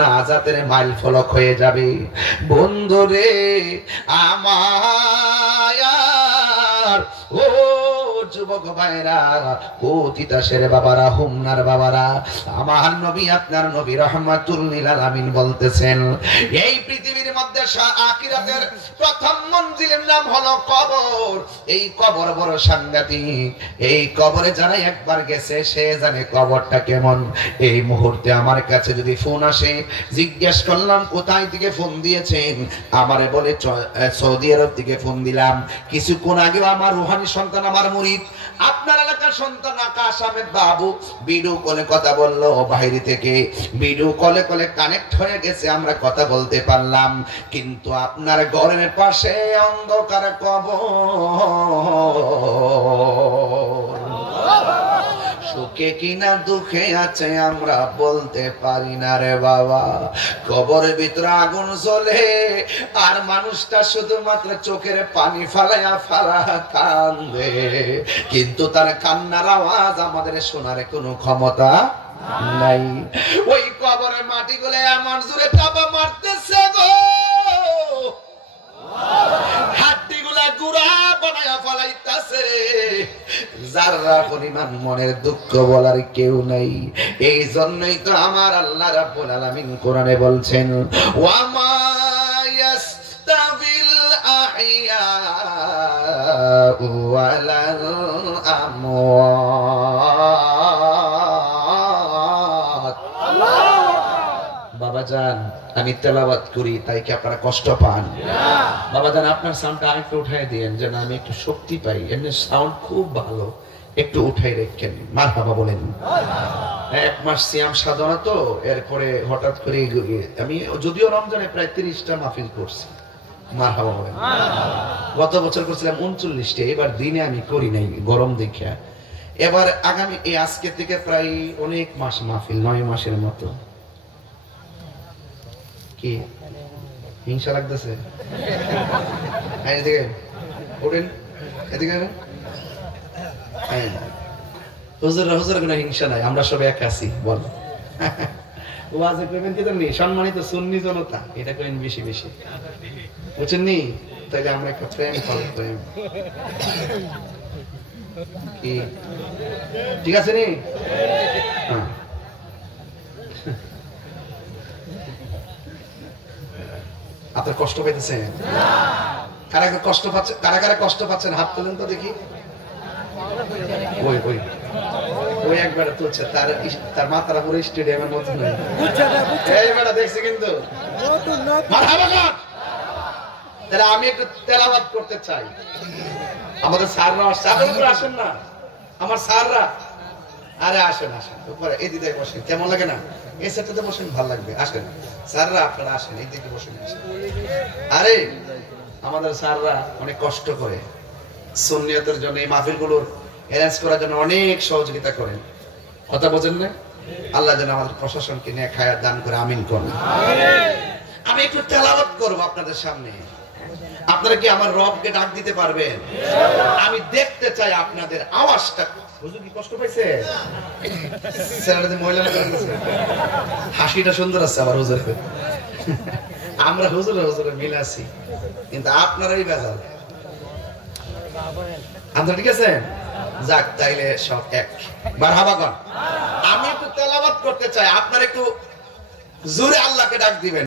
নাজাতের মাইল ফলক হয়ে যাবে। বন্ধুরে আমার, ও যুবক ভাইরা, ও তিতাসের বাবারা, হুমনার বাবারা, আমার নবী আপনার নবী রাহমাতুল লিল আলামিন বলতেছেন, এই পৃথিবীর মধ্যে আখিরাতের প্রথম মঞ্জিলের নাম হলো কবর। এই কবর বড় সাংঘাতিক। এই কবরে যারা একবার গেছে সে জানে কবরটা কেমন। এই মুহূর্তে আমার কাছে যদি ফোন আসে, জিজ্ঞেস করলাম কোথায় থেকে ফোন দিয়েছেন, আমারে বলে সৌদি আরব থেকে ফোন দিলাম। কিছুক্ষণ আগে আমার রুহানি সন্তান, আমার মুরিদ, আপনার এলাকার সন্তান আকাশ আহমেদ বাবু ভিডিও কলে কথা বললো বাইরে থেকে। ভিডিও কলে কানেক্ট হয়ে গেছে, আমরা কথা বলতে পারলাম। কিন্তু আপনার ঘরের পাশে অন্ধকার কবর। সুখে কিনা দুঃখে আছে আমরা বলতে পারি না রে বাবা। কবরের ভিতরে আগুন জ্বলে আর মানুষটা শুধুমাত্র চোখের পানি ফালায়া কান্দে, কিন্তু তার কান্নার আওয়াজ আমাদের শোনার কোনো ক্ষমতা নাই। ওই কবরের মাটিগুলো এমন জোরে চাপা মারতেছে গো, হাড্ডিগুলা গুড়া বানায়া ফলাইতাছে, যারা পরিমাণ মনের দুঃখ বলার কেউ নাই। এই জন্যই তো আমার আল্লাহ রাব্বুল আলামিন কোরআনে বলছেন, ওয়া মা ইয়াস্তাবিল আহইয়া ওয়ালাল আমওয়াত। বাবাজান, আমি তেলাওয়াত করি তাই কি আপনারা কষ্ট পান? বাবাজান, আপনার সাউন্ডটা আরেকটু উঠাই দিয়েন যেন আমি একটু শক্তি পাই। এমনি সাউন্ড খুব ভালো, একটু উঠাই রেখেন। মারহাবা বলেন। এক মাস সিয়াম সাধনা তো, এরপরে হঠাৎ করে আমি যদিও রমজানে প্রায় 30টা মাহফিল করছি। মারহাবা বলেন। গত বছর করছিলাম 39টা, এবার দিনে আমি করি নাই গরম দেখে। এবার আগামী এই আজকে থেকে প্রায় অনেক মাস মাহফিল, 9 মাসের মতো। কি হিংসা লাগতেছে? এদিকে ওঠেন, এদিকে হুজুর কোনো হিংসা নাই, আমরা সবাই এক আছি। বল ওয়াজে কইবেন কি জানি, সম্মানিত সুন্নি জনতা, এটা কইন বেশি বেশি, বুঝছেন নি? তাইলে আমরা একটা প্রেম ফলো প্রেম, কি ঠিক আছে নি? হ্যাঁ, আপনার কষ্ট পাইতেছেন? কারা কষ্ট পাচ্ছেন? কারা কষ্ট পাচ্ছেন হাত তোলেন তো দেখি। ওই ওই ওই একবার তুলছে, তার মাথাটা পুরো স্টেডিয়ামের মতো নয়। এইবার দেখছি কিন্তু। তাহলে আমি একটু তেলাওয়াত করতে চাই। আমাদের স্যাররা আসেন না, আমার স্যাররা, আরে আসেন আসেন উপরে, এই দিকে বসেন, কেমন লাগে না? এই সেটটাতে বসেন, ভালো লাগবে। আসেন স্যাররা, আপনারা আসেন, এই দিকে বসেন। আরে আমাদের স্যাররা অনেক কষ্ট করে সুন্নিয়তের জন্য, এই মাহফিলগুলোর অ্যারেঞ্জ করার জন্য অনেক সহযোগিতা করেন। কথা বোঝেন না? আল্লাহ যেন আমাদের প্রশাসনকে নেক হায়াত দান করে, আমিন করুন। আমি একটু তেলাওয়াত করব আপনাদের সামনে। আপনারা কি আমার রবকে ডাক দিতে পারবেন? আমি দেখতে চাই আপনাদের আওয়াজটা। হুজুর কি কষ্ট পাইছে? ছেলেটা মহিলা হাসিটা সুন্দর আছে আবার হুজুরের। আমরা হুজুরে মিল আছি, কিন্তু আপনারাই বেজাল। আপনারা ঠিক আছে? যাক, তাইলে সব এক। মারহাবা কর। আমি একটু তেলাওয়াত করতে চাই, আপনারা একটু জোরে আল্লাহকে ডাক দিবেন।